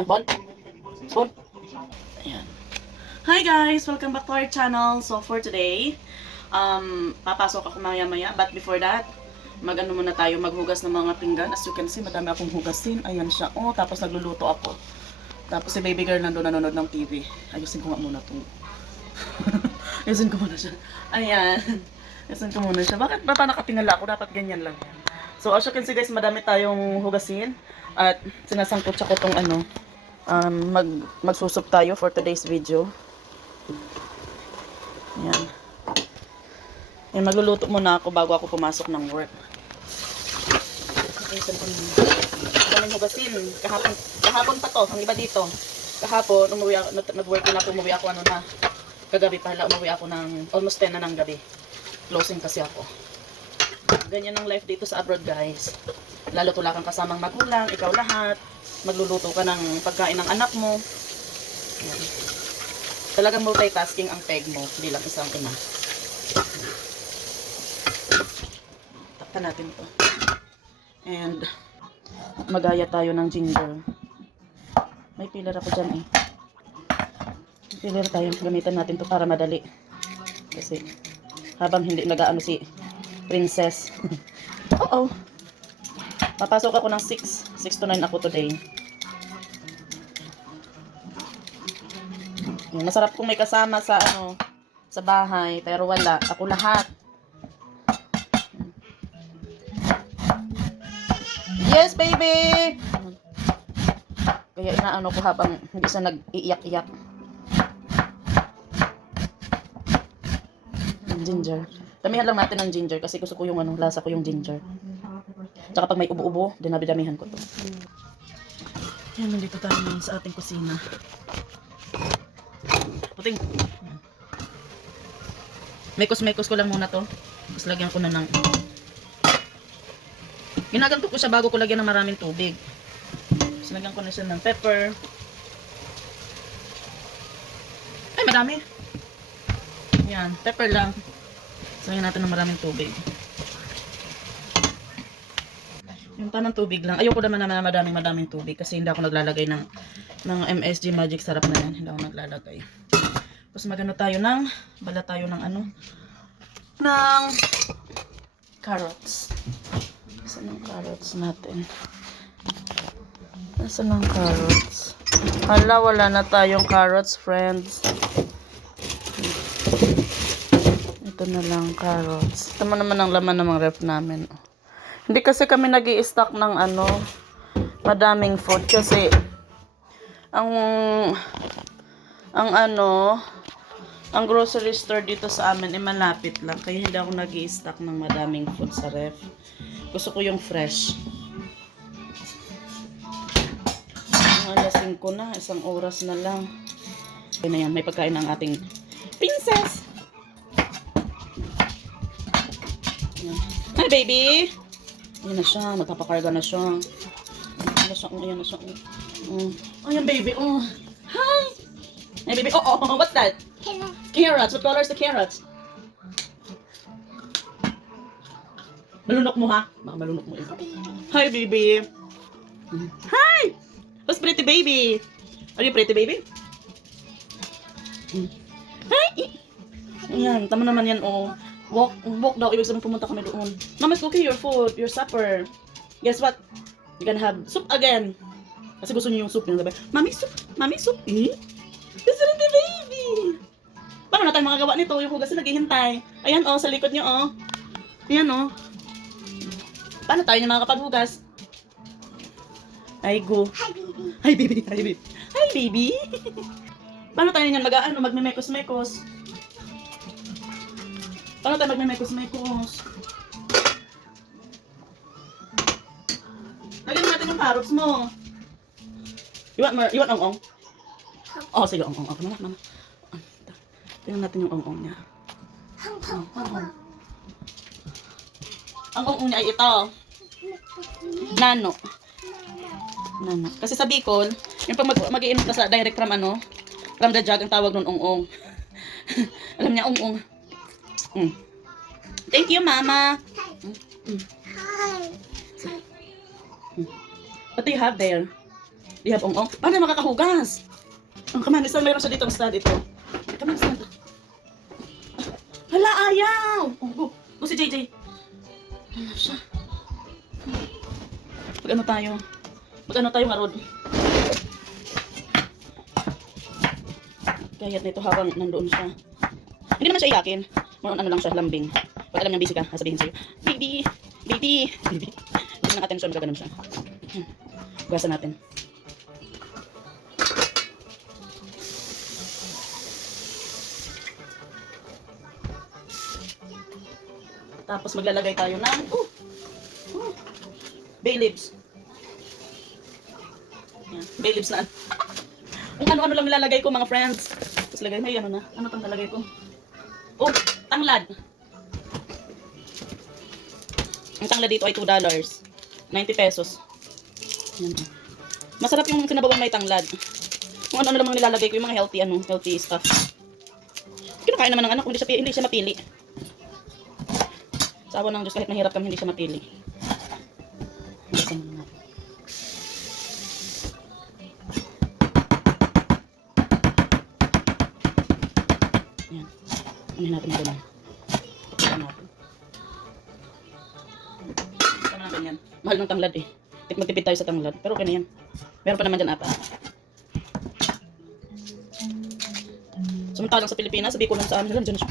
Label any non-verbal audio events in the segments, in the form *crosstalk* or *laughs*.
Bon? Bon? Hi guys! Welcome back to our channel. So for today, um, papasok ako maya maya. But before that, mag-ano muna tayo, maghugas ng mga pinggan. As you can see, madami akong hugasin. Ayan siya. Oh, tapos nagluluto ako. Tapos si baby girl nandun nanonood ng TV. Ayusin ko nga muna itong... *laughs* Ayusin ko muna siya. Ayan. Ayusin ko muna siya. Bakit ba pa nakatingala ako? Dapat ganyan lang. So as you can see guys, madami tayong hugasin. At sinasangkot siya ko tong ano. Um, mag, magsusup tayo for today's video. Ayan. Ayan, magluluto muna ako bago ako pumasok ng work. Muna. Daming hugasin. Kahapon, kahapon pa to. Ang iba dito. Kahapon, umuwi ako, nag- nag-work na ako, umuwi ako ano na. Kagabi pala, umuwi ako ng almost 10 na ng gabi. Closing kasi ako. Ganyan ang life dito sa abroad, guys. Lalo wala kang kasamang magulang, ikaw lahat. Magluluto ka ng pagkain ng anak mo. Yan. Talagang multitasking ang peg mo bilang isang ina. Takpan natin to. And magaya tayo ng ginger. May pillar ako dyan eh. May pillar tayo. Gamitan natin to para madali. Kasi habang hindi nag-ano si princess. *laughs* Oo. Papasok ako ng 6. 6 to 9 ako today. Masarap kung may kasama sa ano sa bahay, pero wala. Ako lahat. Yes, baby! Kaya inaano ko habang hindi siya nag-iiyak-iyak. Ginger. Damihan lang natin ng ginger kasi gusto ko yung ano, lasa ko yung ginger. Tsaka pag may ubo-ubo, dinabi-damihan ko to. Yan, nandito tayo ngayon sa ating kusina. Puting. Mekos-mekos ko lang muna to. Tapos lagyan ko na ng... Ginaganto ko siya bago ko lagyan ng maraming tubig. Tapos lagyan ko na siya ng pepper. Ay, madami. Yan, pepper lang. So, lagyan natin ng maraming tubig. Yung tamang tubig lang. Ayoko naman naman na madaming madaming tubig kasi hindi ako naglalagay ng ng MSG Magic Sarap na yan. Hindi ako naglalagay. Tapos magano tayo ng, bala tayo ng ano, ng carrots. Saan ang carrots natin? Nasaan ang carrots? Hala, wala na tayong carrots, friends. Ito na lang, carrots. Mo naman ang laman ng ref namin. Hindi kasi kami nag stock ng ano, madaming food kasi ang ang ano, ang grocery store dito sa amin ay malapit lang. Kaya hindi ako nag stock ng madaming food sa ref. Gusto ko yung fresh. Ang alas 5 na, isang oras na lang. Okay na yan, may pagkain ng ating princess. Hi, baby! Ayan na siya, magpapakarga na siya. Ayan na siya, oh, ayan na siya. Oh. Oh. Ayan, baby, oh. Hi! Hey, baby, oh, oh, oh, what's that? Carrots. What color is the carrots? Malunok mo, ha? Baka malunok mo. Ito. Hi, baby. Hi! Who's pretty baby? Are you pretty baby? Hi! Ayan, tama naman yan, oh. Walk, walk daw. Ibig sabihin pumunta kami doon. Mama's cooking your food, your supper. Guess what? You're gonna have soup again. Kasi gusto niyo yung soup. Yung sabi, Mami, soup. Mami, soup. Eh? Gusto rin ni baby. Paano na tayo makagawa nito? Yung hugas na naghihintay. Ayan, oh, sa likod niyo, oh. Ayan, oh. Paano tayo niya makakapaghugas? Ay, go. Hi, baby. Hi, baby. Hi, baby. *laughs* Paano tayo niyan mag-ano, magmemekos-mekos? Paano tayo magmemekos-mekos? Lagyan natin yung carrots mo. You want more? You want ong-ong? Oh, sige, ong-ong. Okay, mama, mama. Tingnan natin yung ong-ong niya. Ong-ong. Ang ong-ong niya ay ito. Nano. Nano. Kasi sa Bicol, yung pag mag- mag-iinom ka sa direct from ano, from the jug, ang tawag nun ong-ong. *laughs* Alam niya, ong-ong. Mm. Thank you, mama. Mm. What do you have there? We have ong-ong. Paano na makakahugas? Ang kaman, isang meron siya dito ang stud ito. Kaman, stand. Hala, ayaw! Oh, go. Go si JJ. Ano siya? Mag-ano tayo? Mag-ano tayo, Marod? Kayat nito habang nandoon siya. Hindi naman siya iyakin. More on ano lang siya, lambing. Pag alam niyang busy ka, sasabihin sa'yo, Baby! Baby! Baby! Hindi ng attention, gaganon siya. Hmm. Natin. Tapos maglalagay tayo ng oh, oh, bay leaves. Yan, bay leaves na. Kung ano-ano lang nilalagay ko mga friends. Tapos lagay may ano na. Ano pang nalagay ko? Oh, tanglad. Ang tanglad dito ay $2. 90 pesos. Yan. Masarap yung sinabawang may tanglad. Kung ano-ano lang nilalagay ko, yung mga healthy, ano, healthy stuff. Kinakain naman ng anak hindi siya, hindi siya mapili. Sa awa ng Diyos, kahit mahirap kami, hindi siya mapili. Natin. Yan. Ano natin ito lang. Mahal ng tanglad eh. Tip magtipid tayo sa tanglad. Pero okay na yan. Meron pa naman dyan ata. Samantalang sa Pilipinas, sabi ko lang sa amin, dyan siya.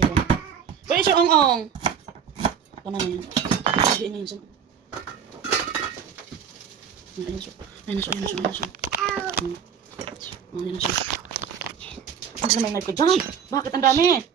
Ayun. Where is your ong-ong? Tama na yan. Hindi na yun siya. Ayun siya. Ayun siya, ayun siya, ayun siya. Hmm. Oh, Ayun siya. Ano na may knife ko dyan? Bakit ang dami? Oh,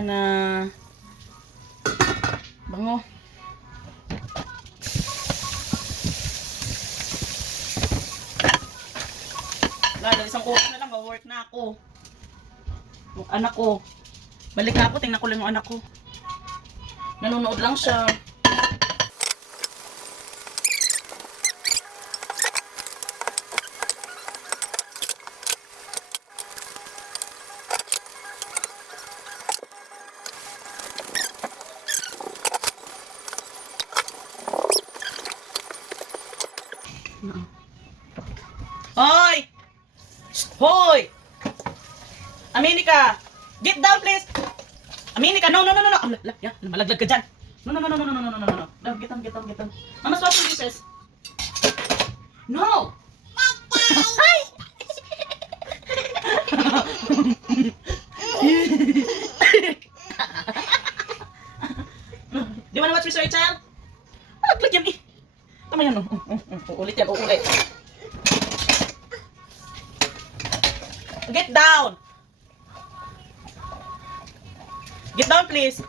Ayan na. Bango. Lalo, isang oras na lang, work na ako. Yung anak ko. Balik na ako, tingnan ko lang yung anak ko. Nanonood lang siya. Hoy! Hoy! Aminika! Get down, please! Aminika, no, no, no, no, no! La, ya, malaglag ka dyan! No, no, no, no, no, no, no, no, no, no, no. No, get down, get down, get down. Mama's washing dishes. No! Hi! Do you wanna watch Mr. Child? Malaglag yan eh. Tama yan, no? Uh, uh, uh, Uulit yan, uulit. Get down! Get down, please.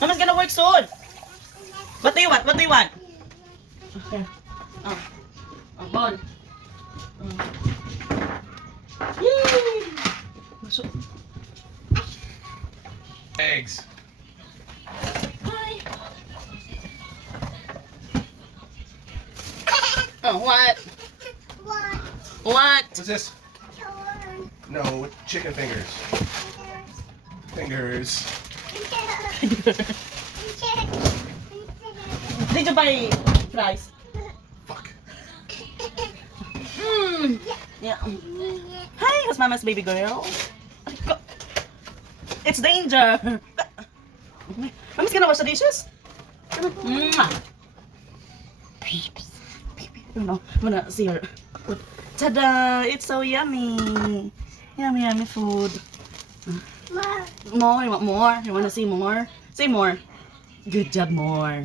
Mama's gonna work soon. What do you want? What do you want? Okay. Oh. Oh, ball. Oh. Yay! So, Eggs. hi. Oh, what? What? What? What's this? No, chicken fingers. Fingers. Did you buy fries? Fuck. Mm. Yeah. Hi, who's Mama's baby girl? It's danger. Mama's gonna wash the dishes. Mwah. You know, I'm gonna see her. Tada! It's so yummy. Yummy, yummy food. More? You want more? You wanna see more? Say more. Good job, more.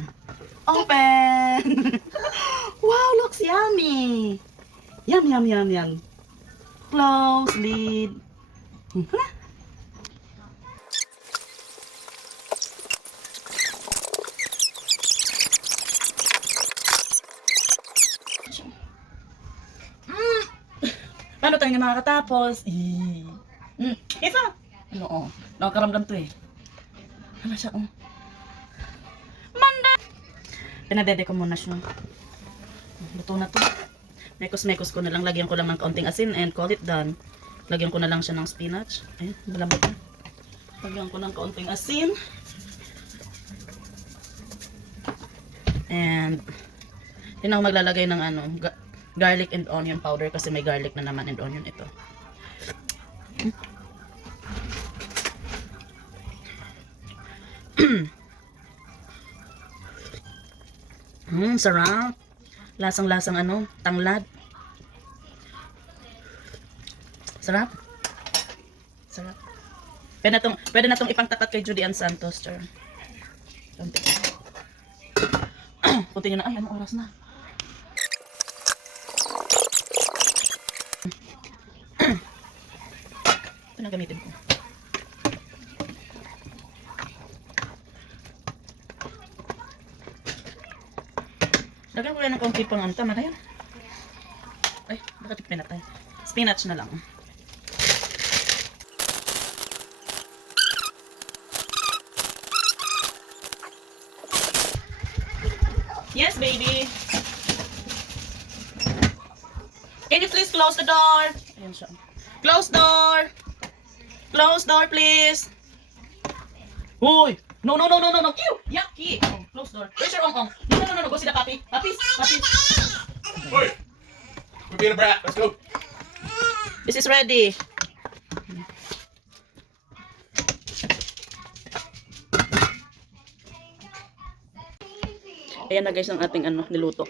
Open! *laughs* wow, looks yummy. Yum, yum, yum, yum. Close, lid. Hmm, Paano tayo nga makakatapos? Eh. Mm. Isa. Ano, oh. Nakakaramdam to eh. Ano siya, oh. Manda! Pinadede ko muna siya. Luto na to. Mekos-mekos ko na lang. Lagyan ko lang ng kaunting asin and call it done. Lagyan ko na lang siya ng spinach. Ayun, malambot na. Lagyan ko ng kaunting asin. And, hindi na ako maglalagay ng ano, garlic and onion powder kasi may garlic na naman and onion ito. Hmm, *clears throat* sarap. Lasang-lasang ano, tanglad. Sarap. Sarap. Pwede na tong, pwede na tong ipangtapat kay Judy Ann Santos, sir. Kunti. *clears throat* Na. Ay, anong oras na? Ito na gamitin ko. Lagyan ko yan ng konti pang ano. Tama na yan. Ay, bakit pinatay? Spinach na lang. Yes, baby. Can you please close the door? Ayan siya. Close door. Close door, please. Uy! No, no, no, no, no, no. Ew! Yucky! Oh, close door. Where's your ong-ong? No, no, no, no, no. Go see the puppy. Puppies, puppies. Oi! We're being a brat. Let's go. This is ready. Ayan na guys ang ating ano, niluto.